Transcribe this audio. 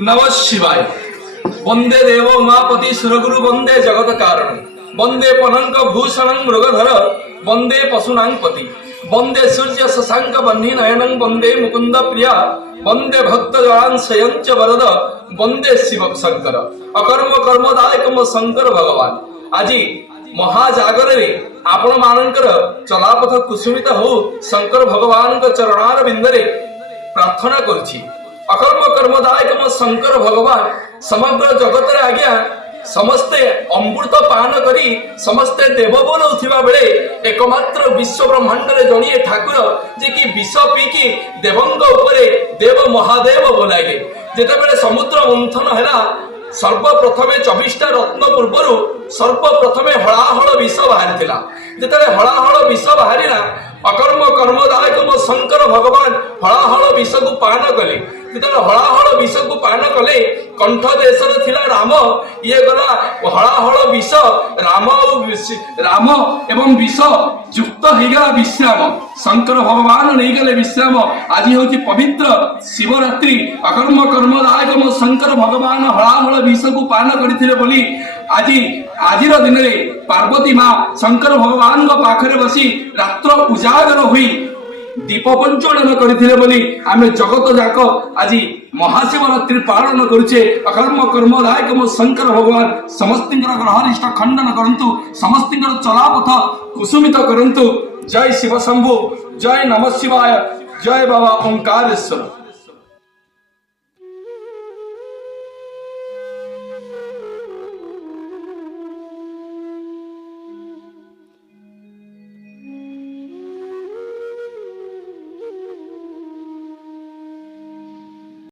नमः शिवाय। वंदे देव उमापति सुरगुरु वंदे जगत कारण वंदे पनंक भूषण मृगधर वंदे पशुनां पति वंदे सूर्य शशांक बन्ही नयनं वंदे मुकुंद प्रिया वंदे भक्त जलांशयंच वरद वंदे शिव शंकर अकर्म कर्मदायक मो शंकर भगवान। आज महाजागर आपण मानकर चलापथ कुसुमित हो शंकर भगवान चरणार बिंदरे प्रार्थना करुछि। अकर्म कर्मदायक मो शंकर भगवान समग्र जगत रे आज्ञा समस्ते अमृत पान करी समस्ते देव बोलौथिबा बेले एकमात्र विश्व ब्रह्मांड रे जणिए ठाकुर जे कि विष पीकी देवंग उपरे देव महादेव बोलाइले। जेतेबेले समुद्र मंथन हैला सर्वप्रथमे 24टा रत्न पूर्वर सर्वप्रथमे हलाहल विष बाहरी थिला। जेतेबेले हलाहल विष बाहरीला अकर्म कर्मदायक मो शंकर भगवान हलाहल विष को पान कले। जेतेबेले हलाहल विष को पान कले कंठ देशर थिला राम ये गला हलाहल विष राम एवं विष युक्त होगा विश्राम शंकर भगवान नहीं गले विश्राम। आज हूँ पवित्र शिवरात्रि अकर्म कर्मदायक मो शंकर भगवान हलाहल विष को पान करथिले बोली आज दिन में पार्वती माँ शंकर भगवान पाखरे बसी रात्र उजागर हुई दीप पंचलन करथिले बोली आमे जगत जाक आज महाशिवरात्रि पालन करुचे। अकर्म कर्मदायक मो शंकर भगवान समस्तिंकर ग्रहनिष्ठ खंडन करंतु समस्तिंकर चलापथ कुसुमित करंतु। जय शिव शंभु जय नमः शिवाय जय बाबा ओंकारेश्वर।